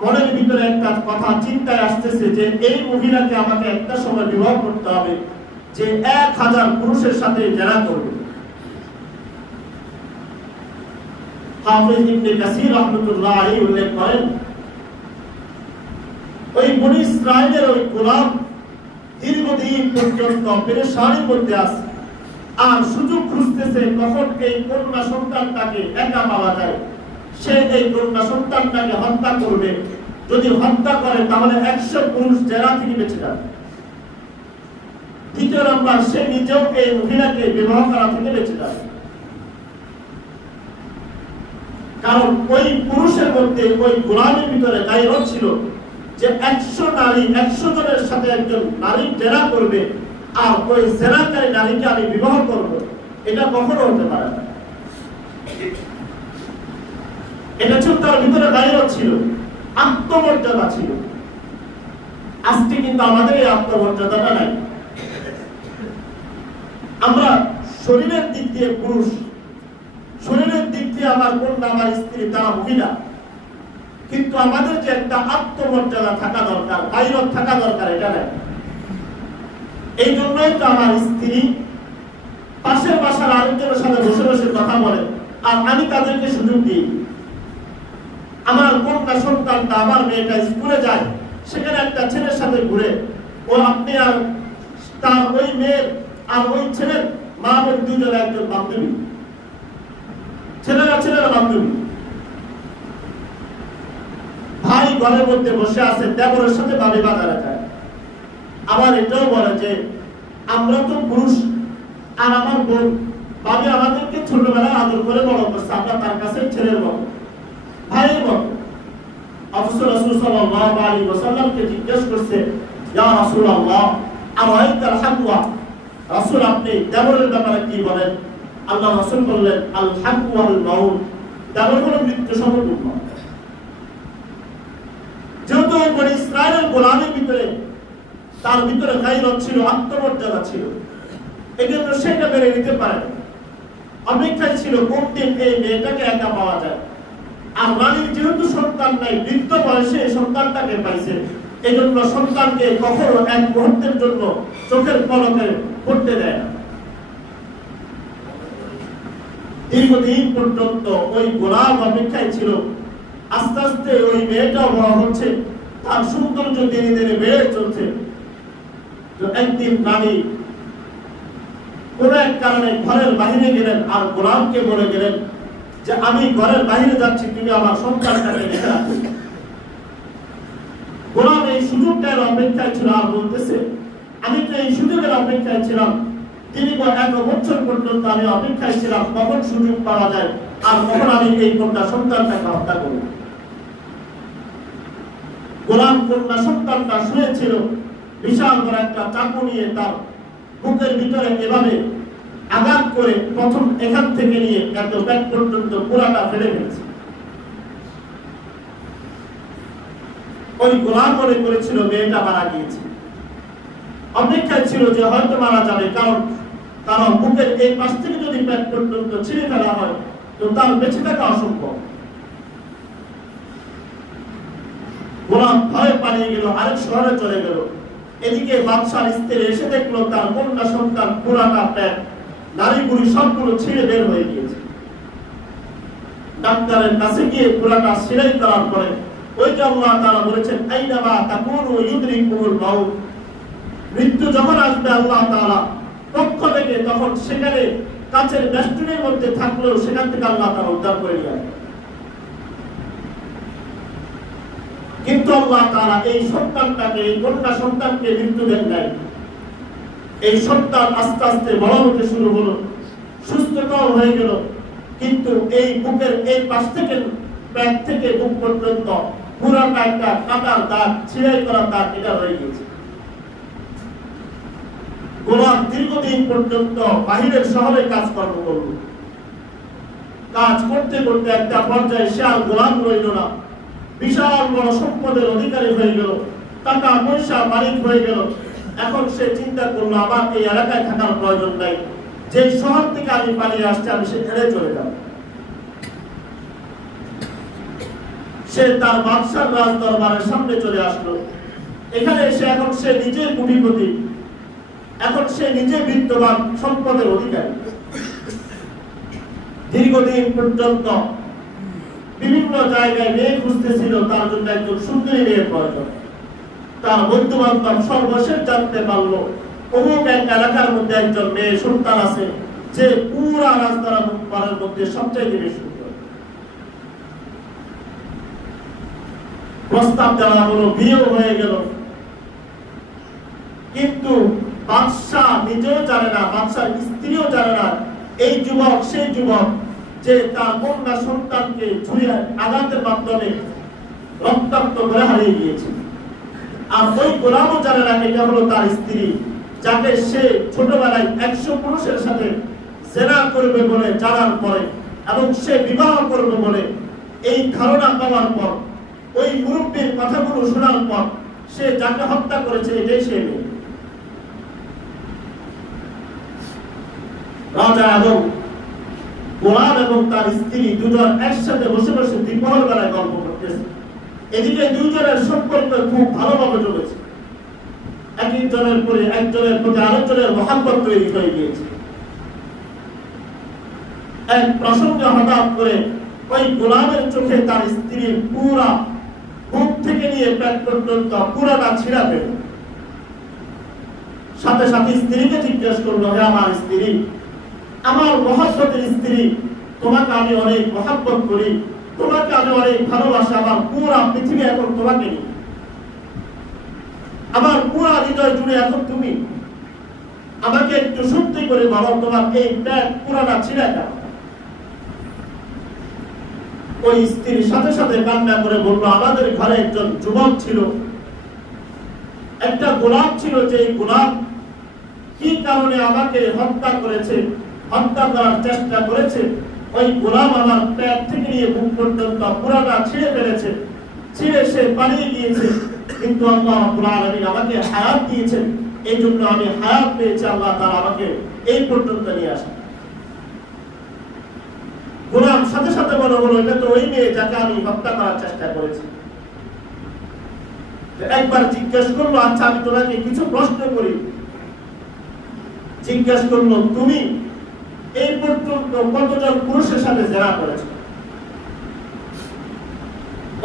মনের ভিতরে একটা কথা চিন্তায় আসতেছে যে এই মহিলাকে আমাকে একটা সময় বিবাহ করতে হবে, যে 1000 পুরুষের সাথে জেনা করবে। হাফেজ ইবনে কাসির রাহমাতুল্লাহ আলাইহি উল্লেখ করেন, ওই বনী ইসরাইলের ওই গোলাম দীর্ঘদিন পর্যন্ত পেরেশানির মধ্যে আছে, আর সুযোগ খুঁজতেছে কখন এই কন্যা সন্তানটাকে একা পাওয়া যায়। সে এই কন্যা সন্তানটাকে হত্যা করবে। যদি হত্যা করে তাহলে 100 পুরুষ জেরা থেকে বেঁচে যাবে। দ্বিতীয় নাম্বার, সে নিজেও এই মহিলাকে বিবাহ করা থেকে বেঁচে যাবে। কারণ ওই পুরুষের মধ্যে ওই গোলামের ভিতরে গায়রত ছিল যে 100 নারী 100 জনের সাথে একজন নারী জেরা করবে, আর ওই জেরাকারী নারীকে আমি বিবাহ করব, এটা কখনো হতে পারে না। এটা ছিল তার ভিতরে গায়রত ছিল, আত্মমর্যাদা ছিল। আজকে কিন্তু আমাদের এই আত্মমর্যাদাটা নাই। আমরা শরীরের দিক দিয়ে পুরুষ, শরীরের দিক দিয়ে আমার কন্যা আমার স্ত্রী তারা মহিলা, কিন্তু আমাদের যে একটা আত্মমর্যাদা থাকা দরকার, গায়রত থাকা দরকার, এটা নাই। এই জন্যই তো আমার স্ত্রী পাশের বাসার আরেকজনের সাথে বসে বসে কথা বলে, আর আমি তাদেরকে সুযোগ দিই। আমার কন্যা সন্তানটা, আমার মেয়েটা স্কুলে যায়, সেখানে একটা ছেলের সাথে ঘুরে, ও আপনি আর তার ওই মেয়ের আর ওই ছেলের মা বোন দুজনে একজন বান্ধবী, ছেলেরা বান্ধবী। ভাই ঘরের মধ্যে বসে আছে, দেবরের সাথে ভাবি বাজারে যায়। আবার এটাও বলে যে আমরা তো পুরুষ, আর আমার বোন ভাবি আমাদেরকে ছোটবেলায় আদর করে বড় করছে, আমরা তার কাছে ছেলের মতো, ভাইয়ের মতো। অথচ রাসূল সাল্লাল্লাহু আলাইহি ওয়াসাল্লামকে জিজ্ঞেস করছে, ইয়া রাসূলুল্লাহ আরাইতাল হাকওয়া, রাসূল আপনি দেবরের ব্যাপারে কি বলেন? আল্লাহ রাসূল বললেন, আল হাকওয়া আল মাউত, দেবর হলো মৃত্যু সমতুল্য। যেহেতু বনী ইসরাইলের গোলামের ভিতরে তার ভিতরে গায়রত ছিল, আত্মমর্যাদা ছিল, এজন্য সেটা মেনে নিতে পারে। অপেক্ষায় ছিল কোন দিন এই মেয়েটাকে একা পাওয়া যায়। আর রানীর যেহেতু সন্তান নাই, বৃদ্ধ বয়সে সন্তানটাকে পাইছে, এই জন্য সন্তানকে কখনো এক মুহূর্তের জন্য চোখের পলকে পড়তে দেয় না। দীর্ঘদিন পর্যন্ত ওই গোলাম অপেক্ষায় ছিল। আস্তে আস্তে ওই মেয়েটাও বড় হচ্ছে, তার সৌন্দর্য দিনে দিনে বেড়ে চলছে। একদিন রানী কোন এক কারণে ঘরের বাহিরে গেলেন, আর গোলামকে বলে গেলেন যে আমি ঘরের বাহিরে যাচ্ছি, তুমি আমার সন্তানটাকে দেখে রাখো। গোলাম এই সুযোগটার অপেক্ষায় ছিল, আর বলতেছে আমি তো এই সুযোগের অপেক্ষায় ছিলাম। তিনি 1 বছর পর্যন্ত আমি অপেক্ষায় ছিলাম কখন সুযোগ পাওয়া যায়, আর কখন আমি এই কন্যা সন্তানটাকে হত্যা করব। গোলাম কন্যা সন্তানটা শুয়েছিল, বিশাল বড় একটা চাকু নিয়ে তার বুকের ভিতরে এভাবে আঘাত করে প্রথম এখান থেকে নিয়ে এত পেট পর্যন্ত পুরাটা ফেলে ফেলেছে। ওই গোলাম মনে করেছিল মেয়েটা মারা গিয়েছে, অপেক্ষায় ছিল যে হয়তো মারা যাবে, কারণ বুকের এই পাশ থেকে যদি পেট পর্যন্ত ছিঁড়ে ফেলা হয় তো তার বেঁচে থাকা অসম্ভব। গোলাম ভয়ে পালিয়ে গেল, আরেক শহরে চলে গেল। এদিকে বাদশার স্ত্রী এসে দেখলো তার কন্যা সন্তান পুরাটা পেট, নারী বুড়ি সবগুলো ছিঁড়ে বের হয়ে গিয়েছে। ডাক্তারের কাছে গিয়ে পুরাটা সেলাই করার পরে ওই যে আল্লাহ তাআলা বলেছেন আইনামা তাকুনু ইউদরিকুমুল মাউত, মৃত্যু যখন আসবে আল্লাহ তাআলা পক্ষ থেকে, তখন সেখানে কাছের বেষ্টনীর মধ্যে থাকলেও সেখান থেকে আল্লাহ তাআলা উদ্ধার করে নিয়ে আসবে। কিন্তু আল্লাহ তাআলা এই সন্তানটাকে, এই কন্যা সন্তানকে মৃত্যু দেন নাই। এই সন্তান আস্তে আস্তে বড় হতে শুরু হলো, সুস্থতাও হয়ে গেল, কিন্তু এই বুকের এই পাশ থেকে পেট থেকে বুক পর্যন্ত পুরাটা একটা কাটার দাগ, ছিঁড়াই করা দাগ এটা রয়ে গেছে। গোলাম দীর্ঘদিন পর্যন্ত বাহিরের শহরে কাজকর্ম করল। কাজ করতে করতে একটা পর্যায়ে সে আর গোলাম রইল না, বিশাল বড় সম্পদের অধিকারী হয়ে গেল, টাকা পয়সা মালিক হয়ে গেল। এখন সে চিন্তা করলো আমার এই এলাকায় থাকার প্রয়োজন নাই, যে শহর থেকে আমি পালিয়ে আসছি আমি সেখানে চলে যাব। সে তার বাদশার রাজ দরবারের সামনে চলে আসলো। এখানে এসে এখন সে নিজে কোটিপতি, এখন সে নিজে বিত্তবান, সম্পদের অধিকারী। দীর্ঘদিন পর্যন্ত বিভিন্ন জায়গায় মেয়ে খুঁজতেছিল, তার জন্য একজন সুন্দরী মেয়ের প্রয়োজন। তার বন্ধু বান্ধব সর্বশেষ জানতে পারলো অমুক এক এলাকার মধ্যে একজন মেয়ে সন্তান আছে, যে পুরা রাজদরবারের মধ্যে সবচেয়ে বেশি সুন্দর। প্রস্তাব দেওয়া হলো, বিয়েও হয়ে গেল। কিন্তু বাদশা নিজেও জানে না, বাদশার স্ত্রীও জানে না এই যুবক সেই যুবক যে তার কন্যা সন্তানকে ছুরির আঘাতের মাধ্যমে রক্তাক্ত করে হারিয়ে গিয়েছে। আর ওই গোলামও জানে না এটা হলো তার স্ত্রী, যাকে সে ছোটবেলায় 100 পুরুষের সাথে জেনা করবে বলে জানার পরে এবং সে বিবাহ করবে বলে এই ধারণা পাওয়ার পর, ওই মুরব্বীর কথাগুলো শোনার পর সে যাকে হত্যা করেছে এটাই সে মেয়ে। রাজা এবং গোলাম এবং তার স্ত্রী দুজন একসাথে বসে বসে দুপুর বেলায় গল্প করতেছে। এদিকে দুইজনের সম্পর্ক খুব ভালোভাবে চলেছে, একজনের প্রতি আরেকজনের মহাব্বত তৈরি হয়ে গিয়েছে। এক প্রসঙ্গে হঠাৎ করে ওই গোলামের চোখে তার স্ত্রীর পুরা বুক থেকে নিয়ে পেট পর্যন্ত পুরাটা ছিঁড়া পেল। সাথে সাথে স্ত্রীকে জিজ্ঞেস করলো, হে আমার স্ত্রী, আমার মহব্বতের স্ত্রী, তোমাকে আমি অনেক মহব্বত করি, তোমাকে আমি অনেক ভালোবাসি, আমার পুরা পৃথিবী এখন তোমাকে নিয়ে, আমার পুরা হৃদয় জুড়ে এখন তুমি। আমাকে একটু সত্যি করে বলো, তোমার এই পেট পুরাটা ছিঁড়া কেন? ওই স্ত্রীর সাথে সাথে কান্না করে বলল, আমাদের ঘরে একজন যুবক ছিল, একটা গোলাম ছিল, যে গোলাম কি কারণে আমাকে হত্যা করেছে, হত্যা করার চেষ্টা করেছে। ওই গোলাম আমার পেট থেকে নিয়ে বুক পর্যন্ত পুরাটা ছিঁড়ে ফেলেছে, ছিঁড়ে সে পালিয়ে গিয়েছে। কিন্তু আল্লাহ রাব্বুল আলামিন আমাকে হায়াত দিয়েছেন, এই জন্য আমি হায়াত পেয়েছি, আল্লাহ তাআলা আমাকে এই পর্যন্ত নিয়ে আসেন। গোলাম সাথে সাথে বলে হলো, এটা তো ওই মেয়ে যাকে আমি হত্যা করার চেষ্টা করেছি। একবার জিজ্ঞেস করলো, আচ্ছা আমি তোমাকে কিছু প্রশ্ন করি। জিজ্ঞেস করলো, তুমি এই পর্যন্ত কতজন পুরুষের সাথে জেনা করেছো?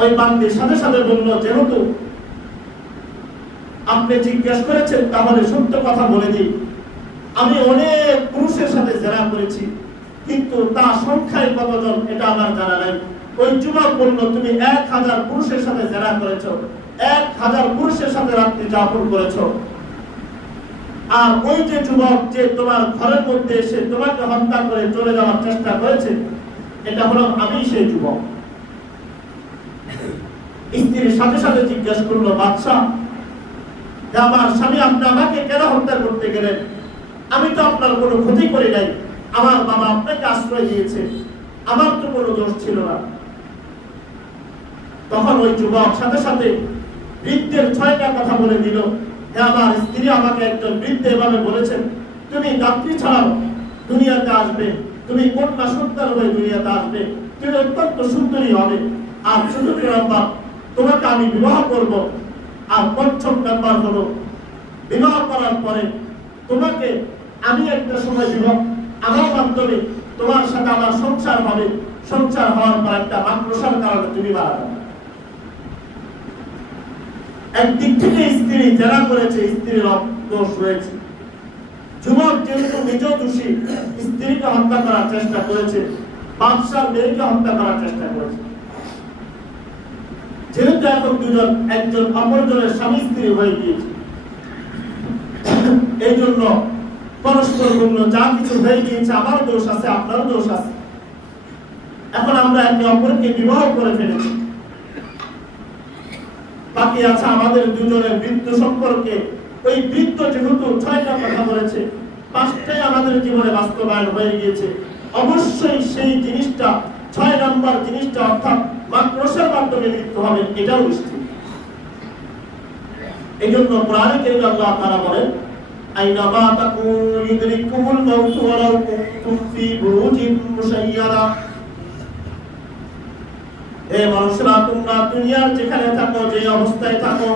ওই বান্দির সাথে সাথে বলল, যেহেতু আপনি জিজ্ঞেস করেছেন তাহলে সত্য কথা বলে দিই, আমি অনেক পুরুষের সাথে জেনা করেছি, কিন্তু তা সংখ্যায় কতজন এটা আমার জানা নাই। ওই যুবক বলল, তুমি 1000 পুরুষের সাথে জেনা করেছো, 1000 পুরুষের সাথে রাত্রি যাপন করেছো। আর ওই যে যুবক যে তোমার ঘরের মধ্যে এসে তোমাকে হত্যা করে চলে যাওয়ার চেষ্টা করেছে, এটা হলো আমি সেই যুবক। স্ত্রীর সাথে সাথে জিজ্ঞেস করলো, বাদশা, আমার স্বামী আপনি আমাকে কেন হত্যা করতে গেলেন? আমি তো আপনার কোনো ক্ষতি করি নাই, আমার বাবা আপনাকে আশ্রয় দিয়েছে, আমার তো কোনো দোষ ছিল না। তখন ওই যুবক সাথে সাথে বৃদ্ধের 6টা কথা বলে দিল। আমার স্ত্রী আমাকে একজন বৃদ্ধ এভাবে বলেছেন, তুমি রাত্রি ছাড়াও দুনিয়াতে আসবে, তুমি কন্যা সন্তান হয়ে দুনিয়াতে আসবে, তুমি অত্যন্ত সুন্দরী হবে, আর চতুর্থ নাম্বার তোমাকে আমি বিবাহ করব, আর পঞ্চম নাম্বার হলো বিবাহ করার পরে তোমাকে আমি একটা সময় দিব, আমার মাধ্যমে তোমার সাথে আমার সংসার হবে, সংসার হওয়ার পর একটা মাকড়সার কারণে তুমি মারা যাবে। একদিক থেকে স্ত্রী যারা করেছে, স্ত্রীর দোষ রয়েছে। যুবক যেহেতু নিজেও দোষী, স্ত্রীকে হত্যা করার চেষ্টা করেছে, বাদশার মেয়েকে হত্যা করার চেষ্টা করেছে। যেহেতু এখন দুজন একজন অপরজনের স্বামী স্ত্রী হয়ে গিয়েছে, এই জন্য পরস্পর বলল, যা কিছু হয়ে গিয়েছে আমার দোষ আছে, আপনারও দোষ আছে, এখন আমরা একে অপরকে বিবাহ করে ফেলেছি, বাকি আছে আমাদের দুজনের মৃত্যু সম্পর্কে ওই বৃদ্ধ যেহেতু 6টা কথা বলেছে, 5টাই আমাদের জীবনে বাস্তবায়ন হয়ে গিয়েছে, অবশ্যই সেই জিনিসটা 6 নম্বর জিনিসটা অর্থাৎ মাদ্রাসার মাধ্যমে মৃত্যু হবে, এটাও নিশ্চিত। এই জন্য কোরআনে কারীমে আল্লাহ তাআলা বলেন, আইনামা তাকুনু ইউদরিকুমুল মাউতু ওয়ালাউ কুনতুম ফি বুরুজিন মুশাইয়াদা। হে মানুষরা, তোমরা দুনিয়ার যেখানে থাকো, যে অবস্থায় থাকো,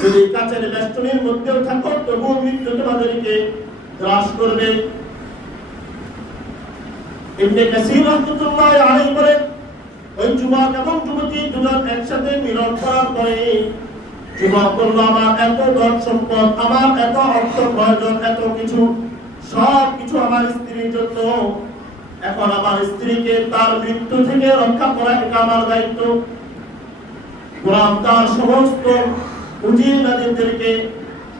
যদি কাচের বেষ্টনীর মধ্যেও থাকো, তবুও মৃত্যু তোমাদেরকে গ্রাস করবে। ইবনে কাসীর রাহমাতুল্লাহি আলাইহি বলেন, ওই যুবক এবং যুবতী দুজন একসাথে মিলন করার পরে যুবক বলল, আমার এত ধন সম্পদ, আমার এত অর্থ প্রয়োজন, এত কিছু, সব কিছু আমার স্ত্রীর জন্য। এখন আমার স্ত্রীকে তার মৃত্যু থেকে রক্ষা করা এটা আমার দায়িত্ব। গোলাম তার সমস্ত উজিরদেরকে,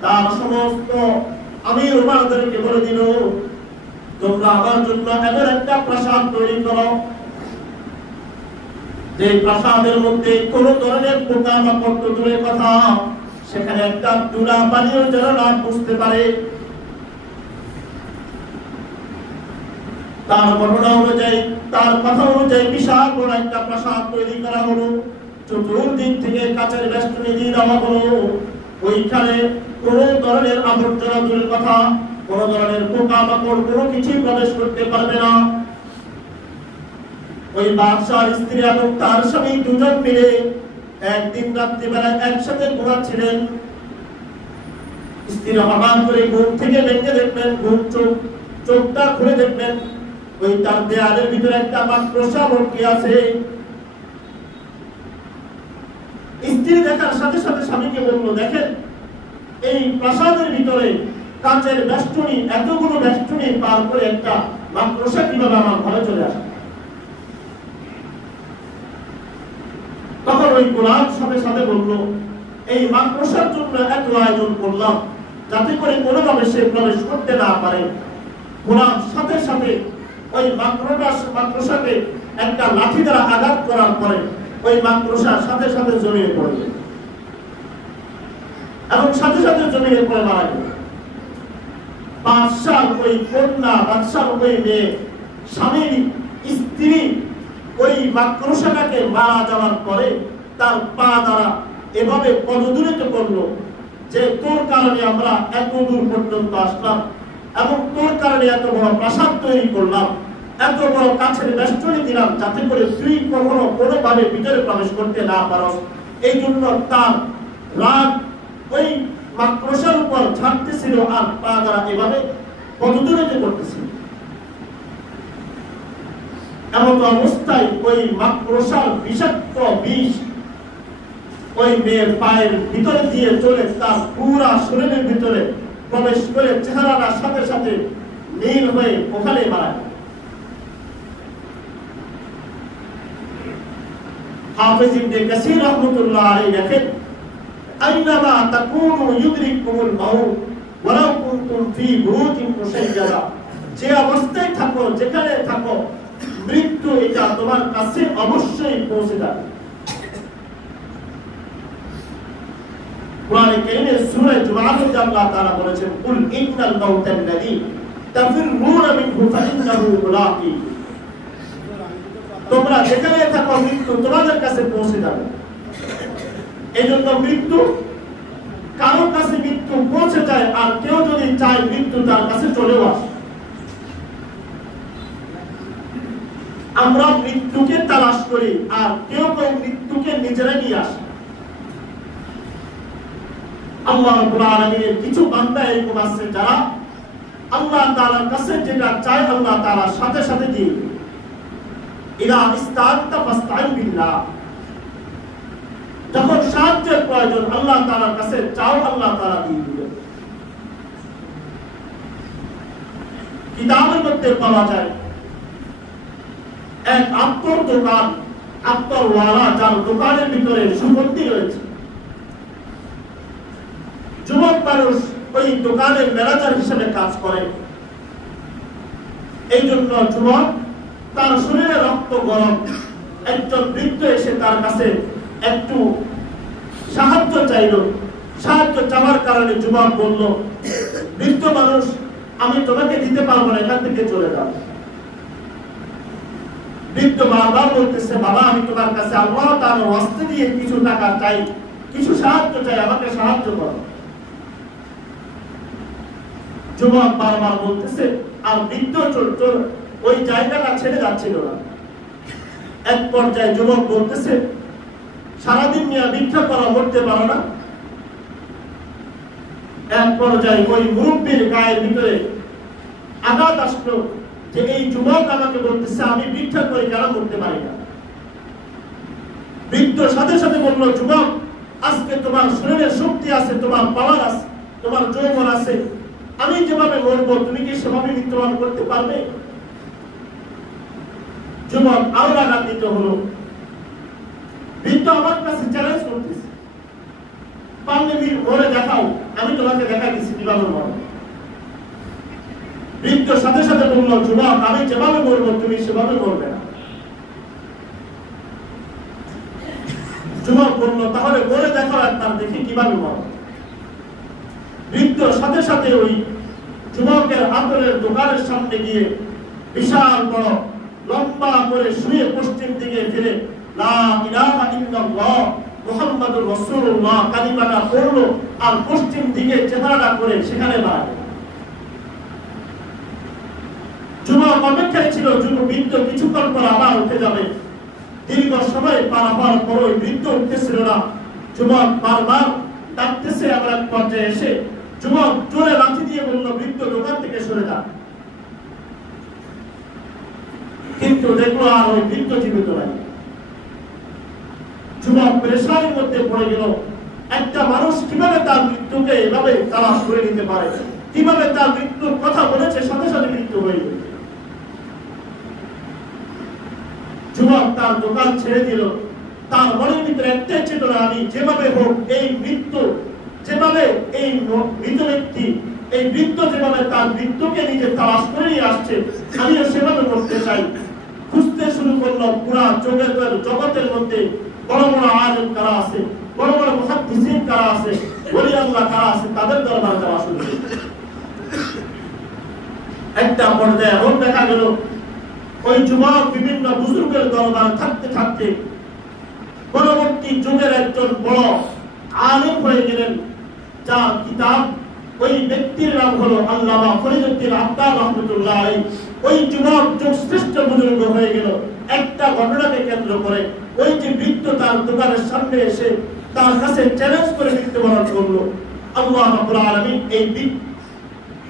তার সমস্ত আমির উমারদেরকে বলে দিল, তোমরা আমার জন্য এমন একটা প্রাসাদ তৈরি করো যে প্রাসাদের মধ্যে কোন ধরনের পোকামাকড় তো দূরের কথা, সেখানে একটা ধুলা পানিও যেন না বুঝতে পারে। তার বর্ণনা অনুযায়ী, তার কথা অনুযায়ী বিশাল বড় একটা প্রাসাদ তৈরি করা হলো। চতুর্দিক থেকে কাচের বেষ্টনী দিয়ে দেওয়া হলো। ওইখানে কোন ধরনের আবর্জনা দূরের কথা, কোন ধরনের পোকামাকড় কোনো কিছুই প্রবেশ করতে পারবে না। ওই বাদশার স্ত্রী এবং তার স্বামী দুজন মিলে একদিন রাত্রিবেলা একসাথে ঘুমাচ্ছিলেন। স্ত্রী হঠাৎ করে ঘুম থেকে ডেকে দেখবেন, চোখটা খুলে দেখবেন, ওই তার দেয়ালের ভিতরে একটা মাকড়সা ভর্তি আছে। স্ত্রী দেখার সাথে সাথে স্বামীকে বলল, দেখেন এই প্রাসাদের ভিতরে কাচের বেষ্টনী, এতগুলো বেষ্টনী পার করে একটা মাকড়সা কিভাবে আমার ঘরে চলে আসে। তখন ওই গোলাম সাথে সাথে বলল, এই মাকড়সার জন্য এত আয়োজন করলাম যাতে করে কোনোভাবে সে প্রবেশ করতে না পারে। গোলাম সাথে সাথে ওই মাকড়সাকে একটা লাঠি দ্বারা আঘাত করার পরে ওই মাকড়সার সাথে সাথে জমিয়ে পড়বে এবং সাথে সাথে জমিয়ে পড়ে মারা গেল। বাদশার ওই কন্যা, বাদশার ওই মেয়ে, স্বামীর স্ত্রী ওই মাকড়সাটাকে মারা যাওয়ার পরে তার পা দ্বারা এভাবে পদদূরিত করলো যে তোর কারণে আমরা এত দূর পর্যন্ত আসলাম এবং তোর কারণে এত বড় প্রাসাদ তৈরি করলাম, এত বড় কাছের বেষ্টনী দিলাম যাতে করে তুই কখনো কোনোভাবে ভিতরে প্রবেশ করতে না পারস। এই জন্য তার রাগ ওই মাকড়সার উপর ছাড়তেছিল আর পা দ্বারা এভাবে পদদূরিত করতেছিল। এমন অবস্থায় ওই মাকড়সার বিষাক্ত বিষ ওই মেয়ের পায়ের ভিতরে দিয়ে চলে তার পুরা শরীরের ভিতরে প্রবেশ করে চেহারার সাথে সাথে নীল হয়ে ওখানে মারা গেল। হাফেজ ইবনে কাসীর রাহমাতুল্লাহ আলাইহি লেখেন, আইনামা তাকুনু ইউদরিকুমুল মাউত ওয়ালাউ কুনতুম ফি বুরুজিন মুশাইয়াদা। যে অবস্থায় থাকো, যেখানে থাকো, মৃত্যু এটা তোমার কাছে অবশ্যই পৌঁছে যাবে। কোরআনে কারীমে সূরা জুমআতে আল্লাহ তাআলা বলেছেন, কুল ইন্নাল মাউতাল্লাযী তাফিরুনা মিনহু ফাইন্নাহু মুলাকি। তোমরা যেখানে থাকো, মৃত্যু তোমাদের কাছে পৌঁছে যাবে। এজন্য মৃত্যু কারো কাছে মৃত্যু পৌঁছে যায়, আর কেউ যদি চায় মৃত্যু তার কাছে চলেও আসে। আমরা মৃত্যুকে তালাশ করি আর কেউ কেউ মৃত্যুকে নিজেরাই নিয়ে আসে। আল্লাহ রাব্বুল আলামিনের কিছু বান্দা এরকম আছে যারা আল্লাহ তাআলার কাছে যেটা চায় আল্লাহ তাআলা সাথে সাথে দিয়ে দেন। ইদা ইসতাআনতা ফাসতাইন বিল্লাহ। যখন সাহায্যের প্রয়োজন আল্লাহ তাআলার কাছে চাও, আল্লাহ তাআলা দিয়ে দিবেন। কিতাবের মধ্যে পাওয়া যায় এক আত্মর দোকান, আত্মরওয়ালা, যার দোকানের ভিতরে সুগন্ধি রয়েছে। যুবক মানুষ ওই দোকানের ম্যানেজার হিসেবে কাজ করে। এই জন্য যুবক তার শরীরে রক্ত গরম, একজন বৃদ্ধ এসে তার কাছে একটু সাহায্য চাইল। সাহায্য চাওয়ার কারণে যুবক বলল, বৃদ্ধ মানুষ, আমি তোমাকে দিতে পারবো না, এখান থেকে চলে যাও। বৃদ্ধ বারবার বলতেছে, বাবা আমি তোমার কাছে আল্লাহ তাআলার ওয়াস্তে দিয়ে কিছু টাকা চাই, কিছু সাহায্য চাই, আমাকে সাহায্য করো। যুবক বারবার বলতেছে, আর বৃদ্ধ ওই জায়গাটা ছেড়ে যাচ্ছিল না। এক পর্যায়ে যুবক বলতেছে, সারাদিন নিয়ে ভিক্ষা করা করতে পারো না? এক পর্যায়ে ওই মুরব্বীর গায়ের ভিতরে আঘাত আসলো যে এই যুবক আমাকে বলতেছে আমি ভিক্ষা করে কেন করতে পারি না। বৃদ্ধ সাথে সাথে বললো, যুবক আজকে তোমার শরীরে শক্তি আছে, তোমার পাওয়ার আছে, তোমার যৌবন আছে, আমি যেভাবে মরবো তুমি কি সেভাবে মৃত্যুবরণ করতে পারবে? যুবক আরো আঘাতিত হলো। বৃদ্ধ আমার কাছে চ্যালেঞ্জ করতেছে, পারলে মরে দেখাও, আমি তোমাকে দেখা দিচ্ছি কিভাবে মরবো। বৃদ্ধ সাথে সাথে বললো, যুবক আমি যেভাবে মরবো তুমি সেভাবে মরবে না। যুবক বলল, তাহলে মরে দেখাও একবার, দেখি কিভাবে মরবো। বৃদ্ধ সাথে সাথে ওই যুবকের আতরের দোকানের সামনে গিয়ে বিশাল বড় লম্বা করে শুয়ে পশ্চিম দিকে ফিরে লা ইলাহা ইল্লাল্লাহ মুহাম্মাদুর রাসূলুল্লাহ কালিমাটা পড়লো, আর পশ্চিম দিকে চেহারাটা করে সেখানে দাঁড়ায়। যুবক অপেক্ষায় ছিল বৃদ্ধ কিছুক্ষণ পর আবার উঠে যাবে। দীর্ঘ সময় পার হওয়ার পরও বৃদ্ধ উঠতেছিল না। যুবক বারবার ডাকতেছে, আবার এক পর্যায়ে এসে যুবক জোরে লাঠি দিয়ে বলল, বৃদ্ধ দোকান থেকে সরে যা। কিন্তু দেখলো আর ওই বৃদ্ধ জীবিত নাই। যুবক পেরেশানির মধ্যে পড়ে গেল। একটা মানুষ কিভাবে তার মৃত্যুকে এভাবে তালাশ করে নিতে পারে? কিভাবে তার মৃত্যুর কথা বলেছে সাথে সাথে মৃত্যু হয়ে গেল। যুবক তার দোকান ছেড়ে দিল। তার মনের ভিতরে একটাই চেতনা, আমি যেভাবে হোক এই মৃত্যু, যেভাবে এই মৃত ব্যক্তি, এই বৃদ্ধ যেভাবে তার মৃত্যুকে নিজে তালাশ করে নিয়ে আসছে, আমিও সেভাবে করতে চাই। খুঁজতে শুরু করলো পুরা জগতের মধ্যে বড় বড় আলেম কারা আছে, বড় বড় মুহাদ্দিসিন কারা আছে, ওলি আল্লাহ কারা আছে, তাদের দরবারে যাওয়া শুরু করলো। একটা পর্যায়ে এমন দেখা গেল ওই যুবক বিভিন্ন বুজুর্গের দরবারে থাকতে থাকতে পরবর্তী যুগের একজন বড় আলেম হয়ে গেলেন, যার কিতাব ওই ব্যক্তির নাম হলো আল্লামা ফরিদউদ্দিন আত্তার রাহমাতুল্লাহ আলাইহি। ওই যুবক শ্রেষ্ঠ বুজুর্গ হয়ে গেল একটা ঘটনাকে কেন্দ্র করে। ওই যে বৃদ্ধ তার দোকানের সামনে এসে তার কাছে চ্যালেঞ্জ করে মৃত্যুবরণ করলো, আল্লাহ রাব্বুল আলামিন এই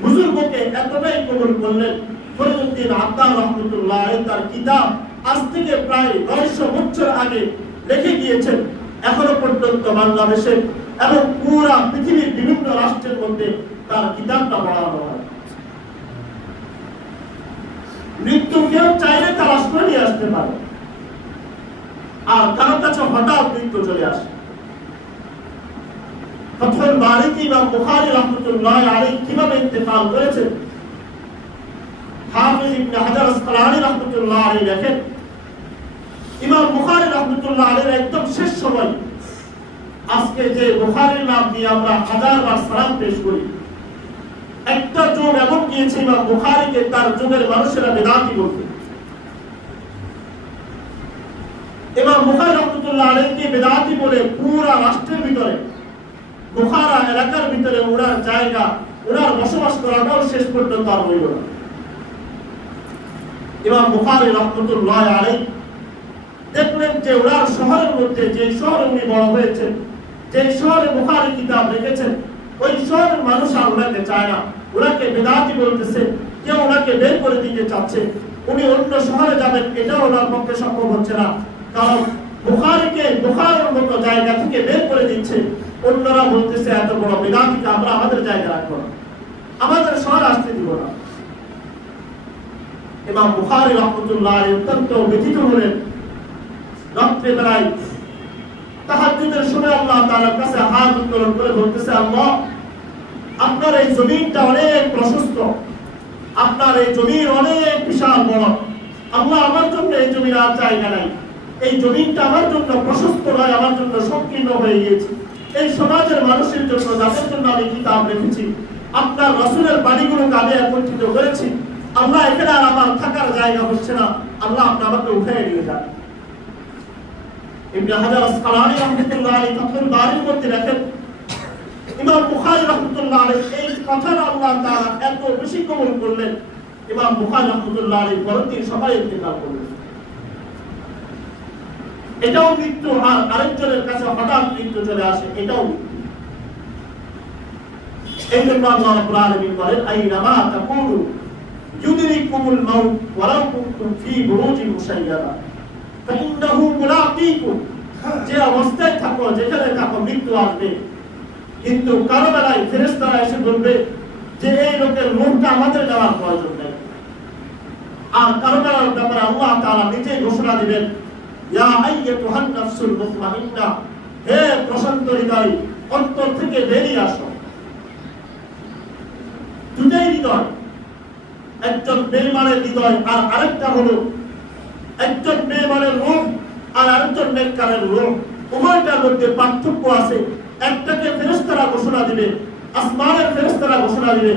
বুজুর্গকে এতটাই কবুল করলেন, ফরিদউদ্দিন আত্তার রাহমাতুল্লাহ আলাইহি তার কিতাব আজ থেকে প্রায় 900 বছর আগে লিখে গিয়েছেন। এখনো পর্যন্ত বাংলাদেশে এবং পুরা পৃথিবীর বিভিন্ন রাষ্ট্রের মধ্যে তার কিতাবটা পড়ানো হয়। মৃত্যু কেউ চাইলে তালাশ করে নিয়ে আসতে পারে, আর কারো কাছে হঠাৎ মৃত্যু চলে আসে। ফাথুল বারীতে ইমাম বুখারী রাহমাতুল্লাহ আলাইহি কিভাবে ইন্তেকাল করেছেন, হাফিজ ইবনে হাজার আসকালানী রাহমাতুল্লাহ আলাইহি লেখেন, ইমাম বুখারী রাহমাতুল্লাহ আলাইহির একদম শেষ সময়, আজকে যে বুখারীর নাম দিয়ে আমরা হাজারবার সালাম পেশ করি, একটা যুগ এমন গিয়েছে ইমাম বুখারীকে তার যুগের মানুষেরা বেদাতি বলতো। ইমাম বুখারী রাহমাতুল্লাহ আলাইহিকে বেদাতি বলে পুরা রাষ্ট্রের ভিতরে, বুখারা এলাকার ভিতরে ওনার জায়গা, ওনার বসবাস করাটাও শেষ পর্যন্ত আর হইল না। ইমাম বুখারী রাহমাতুল্লাহ আলাইহি দেখলেন যে ওনার শহরের মধ্যে, যে শহরে উনি বড় হয়েছেন, যে শহরে বুখারী কিতাব লিখেছেন, ওই শহরের মানুষ আর ওনাকে চায় না, ওনাকে বেদাতি বলতেছে, কেউ ওনাকে বের করে দিতে চাচ্ছে। উনি অন্য শহরে যাবেন, এটাও ওনার পক্ষে সম্ভব হচ্ছে না, কারণ বুখারীকে বুখারের মতো জায়গা থেকে বের করে দিচ্ছে। অন্যরা বলতেছে এত বড় বেদাতিকে আমরা আমাদের জায়গা রাখবো না, আমাদের শহরে আসতে দিব না। ইমাম বুখারী রাহমাতুল্লাহ আলাইহি অত্যন্ত ব্যথিত হলেন। রাত্রে বেলায় তাহাজ্জুদের সময় আল্লাহ তাআলার কাছে হাত উত্তোলন করে বলতেছে, আল্লাহ আপনার এই জমিনটা অনেক প্রশস্ত, আপনার এই জমিন অনেক বিশাল বড়, আল্লাহ আমার জন্য এই জমিন আর জায়গা নাই, এই জমিনটা আমার জন্য প্রশস্ত নয়, আমার জন্য সংকীর্ণ হয়ে গিয়েছে, এই সমাজের মানুষের জন্য, যাদের জন্য আমি কিতাব লিখেছি, আপনার রাসূলের বাণীগুলোকে আমি একত্রিত করেছি। আল্লাহ, এখানে আর আমার থাকার জায়গা হচ্ছে না, আল্লাহ আপনি আমাকে উঠিয়ে নিয়ে যান। ইবনে হাজার আসকালানী রাহমাতুল্লাহ আলাইহি ফাতহুল বারীর মধ্যে লেখেন, ইমাম বুখারী রাহমাতুল্লাহ আলাইহি এই কথাটা আল্লাহ তাআলা এত বেশি কবুল করলেন, ইমাম বুখারী রাহমাতুল্লাহ আলাইহি পরদিন সবাই ইন্তেকাল করলেন। এটাও মৃত্যু, আর আরেকজনের কাছে হঠাৎ মৃত্যু চলে আসে, এটাও মৃত্যু। এই জন্য আল্লাহ রাব্বুল আলামিন বলেন, আইনামা তাকুনু ইউদরিকুমুল মাউত ওয়ালাউ কুনতুম ফী বুরুজিন মুশাইয়াদা ফাইন্নাহু মুলাকীকুম। যে অবস্থায় থাকো, যেখানে থাকো, মৃত্যু আসবে। কিন্তু কারো বেলায় ফেরেশতারা এসে বলবে যে এই লোকের রূহটা আমাদের নেওয়ার প্রয়োজন নেই। আর কারো বেলার ব্যাপারে আল্লাহ তাআলা নিজেই ঘোষণা দিবেন, ইয়া আইয়াতুহান নাফসুল মুতমাইন্নাহ, হে প্রশান্ত হৃদয়, অন্তর থেকে বেরিয়ে আসো। দুটাই হৃদয়, একজন বেঈমানের হৃদয় আর আরেকটা হলো একজন বেঈমানের রূহ আর আরেকজন নেককারের রূহ। উভয়টার মধ্যে পার্থক্য আছে। একটাকে ফেরেশতারা ঘোষণা দিবে, আসমানের ফেরেশতারা ঘোষণা দিবে,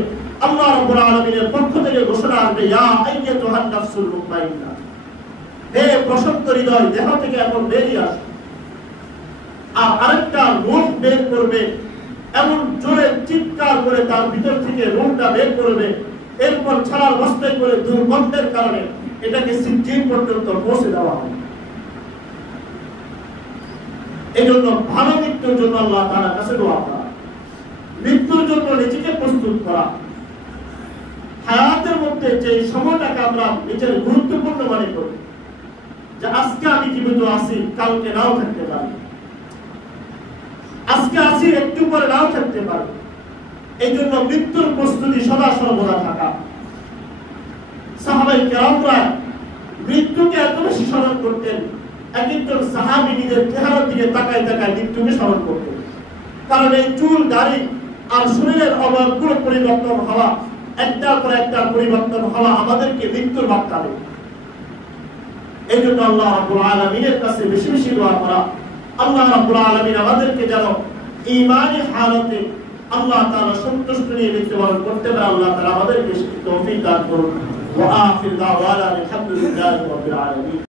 আল্লাহ রাব্বুল আলামিনের পক্ষ থেকে ঘোষণা আসবে, ইয়া আইয়াতুহান নাফসুল মুতমাইন্নাহ, হে প্রশান্ত হৃদয়, দেহ থেকে এখন বেরিয়ে আসো। আর আরেকটা রূহ বের করবে, এমন জোরে চিৎকার করে তার ভিতর থেকে রূহটা বের করবে, এরপর ছাড়ার বস্তায় করে দুর্গন্ধের কারণে এটাকে সিজ্জিন পর্যন্ত পৌঁছে দেওয়া হবে। এই জন্য ভালো মৃত্যুর জন্য আল্লাহ তাআলার কাছে দোয়া করা, মৃত্যুর জন্য নিজেকে প্রস্তুত করা। হায়াতের মধ্যে যে সময়টাকে আমরা নিজের গুরুত্বপূর্ণ মনে করি, যে আজকে আমি জীবিত আছি, কালকে নাও থাকতে পারি, আজকে আছি একটু পরে নাও থাকতে পারি। এই জন্য মৃত্যুর প্রস্তুতি সদা সর্বদা থাকা। সাহাবায়ে কেরামরা মৃত্যুকে এত বেশি স্মরণ করতেন, একজন সাহাবী নিজের চেহারার দিকে তাকায় তাকায় মৃত্যুকে স্মরণ করতেন। কারণ এই চুল, দাড়ি আর শরীরের অবয়বগুলো পরিবর্তন হওয়া, একটার পর একটা পরিবর্তন হওয়া আমাদেরকে মৃত্যুর বার্তা দেয়। এই জন্য আল্লাহ রাব্বুল আলামিনের কাছে বেশি বেশি দোয়া করা। আল্লাহ রাব্বুল আলামিন আমাদেরকে যেন ঈমানি হালতে আল্লাহ তাআলা সন্তুষ্ট নিয়ে মৃত্যুবরণ করতে পারে, আল্লাহ তাআলা আমাদেরকে তৌফিক দান করুন। ওয়া আখির দাওয়ানা আলহামদুলিল্লাহি রাব্বিল আলামিন।